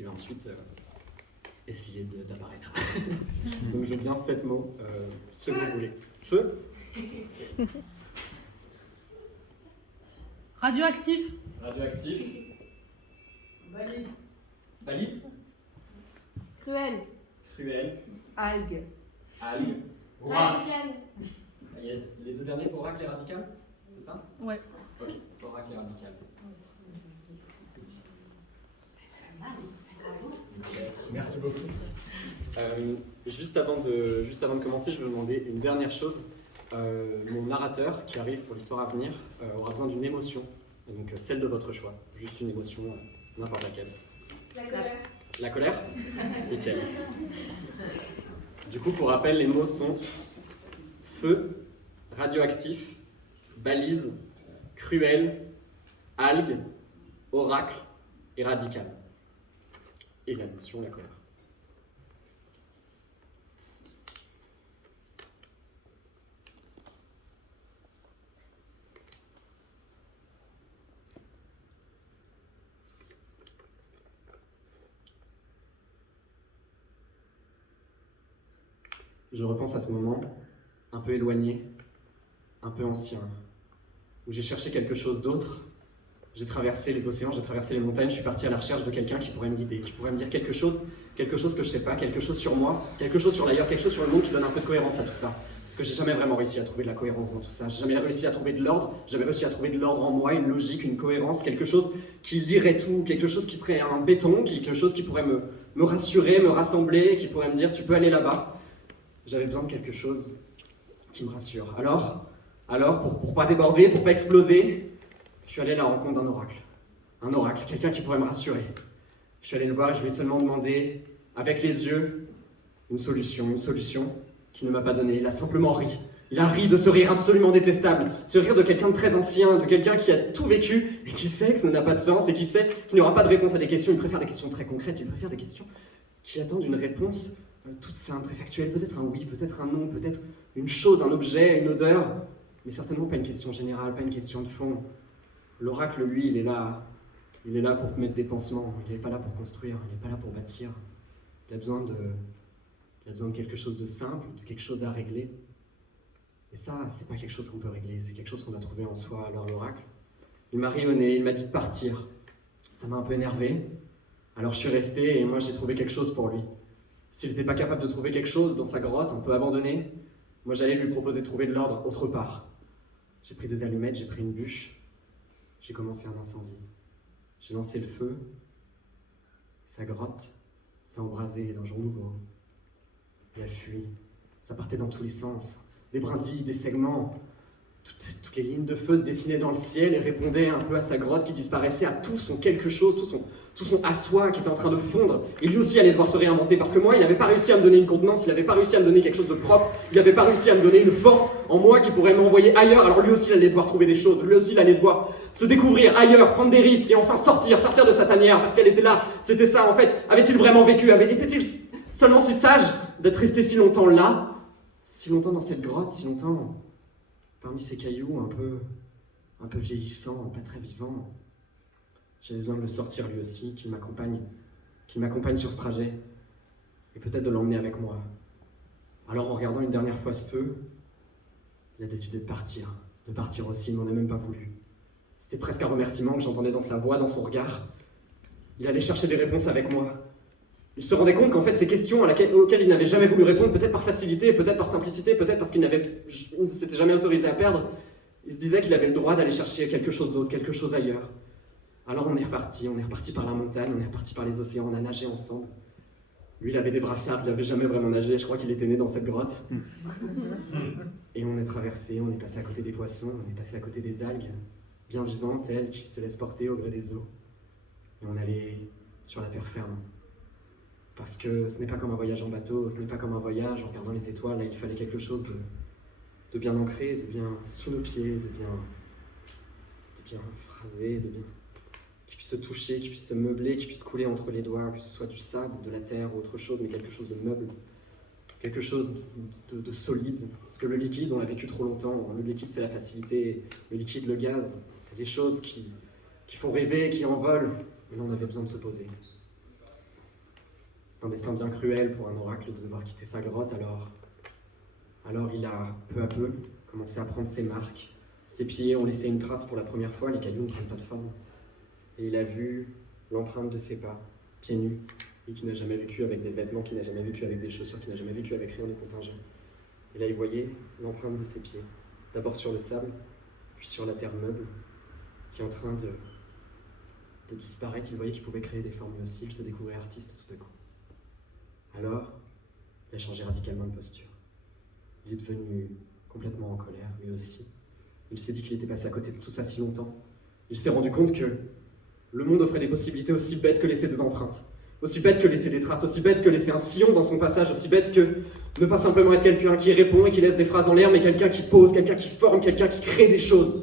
qui va ensuite essayer d'apparaître. Donc je veux bien 7 mots, ce que vous voulez. Feu. Radioactif. Radioactif. Balise. Balise. Cruel. Cruel. Algue. Algue. Radical. Il y a les deux derniers, oracle et radical, c'est ça? Ouais. Ok, oracle et radical. Merci beaucoup. Juste avant de commencer, je vais vous demander une dernière chose. Mon narrateur qui arrive pour l'histoire à venir aura besoin d'une émotion, donc celle de votre choix. Juste une émotion, n'importe laquelle. La colère. La colère? Nickel. Du coup, pour rappel, les mots sont feu, radioactif, balise, cruel, algue, oracle et radical. Et la notion, la colère. Je repense à ce moment, un peu éloigné, un peu ancien, où j'ai cherché quelque chose d'autre. J'ai traversé les océans, j'ai traversé les montagnes, je suis parti à la recherche de quelqu'un qui pourrait me guider, qui pourrait me dire quelque chose que je ne sais pas, quelque chose sur moi, quelque chose sur l'ailleurs, quelque chose sur le monde qui donne un peu de cohérence à tout ça. Parce que j'ai jamais vraiment réussi à trouver de la cohérence dans tout ça. J'ai jamais réussi à trouver de l'ordre, jamais réussi à trouver de l'ordre en moi, une logique, une cohérence, quelque chose qui lirait tout, quelque chose qui serait un béton, quelque chose qui pourrait me rassurer, me rassembler, qui pourrait me dire tu peux aller là-bas. J'avais besoin de quelque chose qui me rassure. Alors pour pas déborder, pour pas exploser, je suis allé à la rencontre d'un oracle. Un oracle, quelqu'un qui pourrait me rassurer. Je suis allé le voir et je lui ai seulement demandé, avec les yeux, une solution qu'il ne m'a pas donnée. Il a simplement ri. Il a ri de ce rire absolument détestable, ce rire de quelqu'un de très ancien, de quelqu'un qui a tout vécu et qui sait que ça n'a pas de sens et qui sait qu'il n'y aura pas de réponse à des questions. Il préfère des questions très concrètes, il préfère des questions qui attendent une réponse toute simple, très factuelle, peut-être un oui, peut-être un non, peut-être une chose, un objet, une odeur, mais certainement pas une question générale, pas une question de fond. L'oracle, lui, il est là pour mettre des pansements, il n'est pas là pour construire, il n'est pas là pour bâtir. Il a besoin de quelque chose de simple, de quelque chose à régler. Et ça, c'est pas quelque chose qu'on peut régler, c'est quelque chose qu'on a trouvé en soi. Alors l'oracle, il m'a rayonné, il m'a dit de partir. Ça m'a un peu énervé. Alors je suis resté et moi j'ai trouvé quelque chose pour lui. S'il n'était pas capable de trouver quelque chose dans sa grotte, un peu abandonnée, moi j'allais lui proposer de trouver de l'ordre autre part. J'ai pris des allumettes, j'ai pris une bûche, j'ai commencé un incendie. J'ai lancé le feu, sa grotte s'est embrasée d'un jour nouveau. Il a fui, ça partait dans tous les sens, des brindilles, des segments. Toutes les lignes de feu se dessinaient dans le ciel et répondaient un peu à sa grotte qui disparaissait, à tout son quelque chose, tout son à soi qui était en train de fondre. Et lui aussi allait devoir se réinventer parce que moi, il n'avait pas réussi à me donner une contenance, il n'avait pas réussi à me donner quelque chose de propre, il n'avait pas réussi à me donner une force en moi qui pourrait m'envoyer ailleurs. Alors lui aussi, il allait devoir trouver des choses, lui aussi, il allait devoir se découvrir ailleurs, prendre des risques et enfin sortir de sa tanière parce qu'elle était là. C'était ça en fait. Avait-il vraiment vécu? Était-il seulement si sage d'être resté si longtemps là, si longtemps dans cette grotte, si longtemps parmi ces cailloux un peu vieillissants, pas très vivants? J'avais besoin de le sortir lui aussi, qu'il m'accompagne sur ce trajet, et peut-être de l'emmener avec moi. Alors en regardant une dernière fois ce feu, il a décidé de partir aussi, il n'en a même pas voulu. C'était presque un remerciement que j'entendais dans sa voix, dans son regard. Il allait chercher des réponses avec moi. Il se rendait compte qu'en fait ces questions auxquelles il n'avait jamais voulu répondre, peut-être par facilité, peut-être par simplicité, peut-être parce qu'il ne s'était jamais autorisé à perdre, il se disait qu'il avait le droit d'aller chercher quelque chose d'autre, quelque chose ailleurs. Alors on est reparti par la montagne, on est reparti par les océans, on a nagé ensemble. Lui, il avait des brassards, il n'avait jamais vraiment nagé, je crois qu'il était né dans cette grotte. Et on est traversé, on est passé à côté des poissons, on est passé à côté des algues, bien vivantes, elles, qui se laissent porter au gré des eaux. Et on allait sur la terre ferme. Parce que ce n'est pas comme un voyage en bateau, ce n'est pas comme un voyage en regardant les étoiles, là il fallait quelque chose de bien ancré, de bien sous nos pieds, de bien phrasé, qui puisse se toucher, qui puisse se meubler, qui puisse couler entre les doigts, que ce soit du sable, de la terre ou autre chose, mais quelque chose de meuble, quelque chose de solide. Parce que le liquide, on l'a vécu trop longtemps, le liquide c'est la facilité, le liquide, le gaz, c'est les choses qui font rêver, qui envolent, mais là on avait besoin de se poser. C'est un destin bien cruel pour un oracle de devoir quitter sa grotte, alors il a, peu à peu, commencé à prendre ses marques. Ses pieds ont laissé une trace pour la première fois, les cailloux ne prennent pas de forme. Et il a vu l'empreinte de ses pas, pieds nus, et qui n'a jamais vécu avec des vêtements, qui n'a jamais vécu avec des chaussures, qui n'a jamais vécu avec rien de contingent. Et là, il voyait l'empreinte de ses pieds, d'abord sur le sable, puis sur la terre meuble, qui est en train de disparaître. Il voyait qu'il pouvait créer des formes aussi, il se découvrait artiste tout à coup. Alors, il a changé radicalement de posture. Il est devenu complètement en colère, lui aussi. Il s'est dit qu'il était passé à côté de tout ça si longtemps. Il s'est rendu compte que le monde offrait des possibilités aussi bêtes que laisser des empreintes, aussi bêtes que laisser des traces, aussi bêtes que laisser un sillon dans son passage, aussi bêtes que ne pas simplement être quelqu'un qui répond et qui laisse des phrases en l'air, mais quelqu'un qui pose, quelqu'un qui forme, quelqu'un qui crée des choses.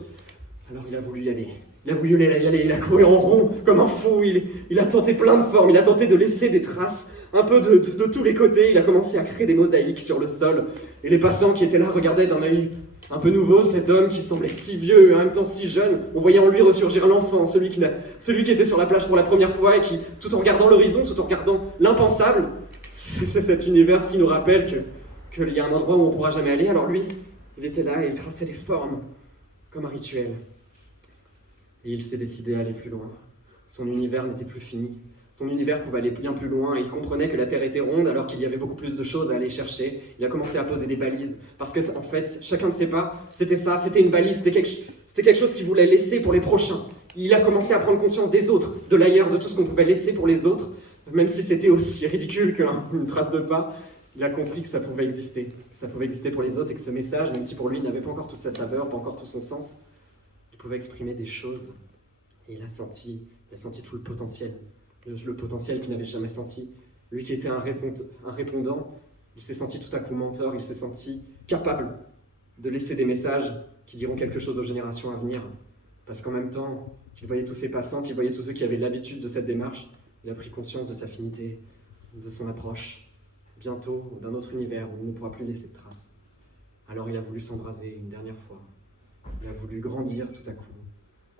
Alors il a voulu y aller. Il a voulu y aller, il a couru en rond comme un fou, il a tenté plein de formes, il a tenté de laisser des traces un peu de tous les côtés, il a commencé à créer des mosaïques sur le sol, et les passants qui étaient là regardaient d'un œil un peu nouveau cet homme qui semblait si vieux et en même temps si jeune. On voyait en lui ressurgir l'enfant, celui qui était sur la plage pour la première fois et qui, tout en regardant l'horizon, tout en regardant l'impensable, c'est cet univers qui nous rappelle qu'il y a un endroit où on ne pourra jamais aller. Alors lui, il était là et il traçait des formes comme un rituel. Et il s'est décidé à aller plus loin. Son univers n'était plus fini. Son univers pouvait aller bien plus loin et il comprenait que la Terre était ronde alors qu'il y avait beaucoup plus de choses à aller chercher. Il a commencé à poser des balises parce que, en fait, chacun de ses pas, c'était ça, c'était une balise, c'était quelque chose qu'il voulait laisser pour les prochains. Il a commencé à prendre conscience des autres, de l'ailleurs, de tout ce qu'on pouvait laisser pour les autres, même si c'était aussi ridicule qu'une trace de pas. Il a compris que ça pouvait exister pour les autres et que ce message, même si pour lui il n'avait pas encore toute sa saveur, pas encore tout son sens, il pouvait exprimer des choses. Et il a senti tout le potentiel qu'il n'avait jamais senti. Lui qui était un répondant, il s'est senti tout à coup mentor, il s'est senti capable de laisser des messages qui diront quelque chose aux générations à venir. Parce qu'en même temps qu'il voyait tous ces passants, qu'il voyait tous ceux qui avaient l'habitude de cette démarche, il a pris conscience de sa finité, de son approche, bientôt d'un autre univers où il ne pourra plus laisser de traces. Alors il a voulu s'embraser une dernière fois. Il a voulu grandir tout à coup.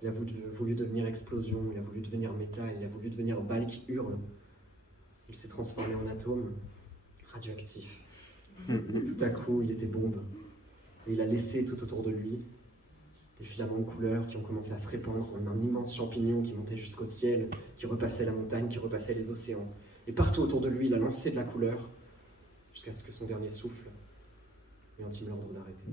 Il a voulu devenir explosion, il a voulu devenir métal, il a voulu devenir balle qui hurle. Il s'est transformé en atome radioactif. Tout à coup, il était bombe. Et il a laissé tout autour de lui des filaments de couleurs qui ont commencé à se répandre en un immense champignon qui montait jusqu'au ciel, qui repassait la montagne, qui repassait les océans. Et partout autour de lui, il a lancé de la couleur jusqu'à ce que son dernier souffle lui intime l'ordre d'arrêter.